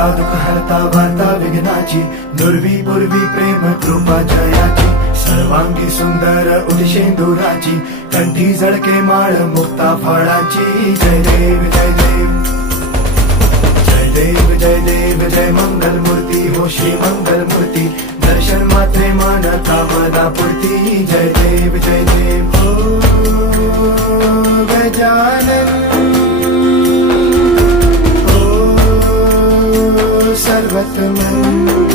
हरता दुःख हरता वार्ता विघ्नाची, दुर्वी पूर्वी प्रेम कृपा जयाची, सर्वांगी सुंदर उदिशेंदुराची, कंठी झळके माळ मुक्ता फळाची. जय देव जय देव जय देव जय देव जय मंगल मूर्ती हो श्री मंगल मूर्ती, दर्शन मात्रे मन कामना पूर्ती. जय देव जय देव हो गजानन हो सर्वतमन.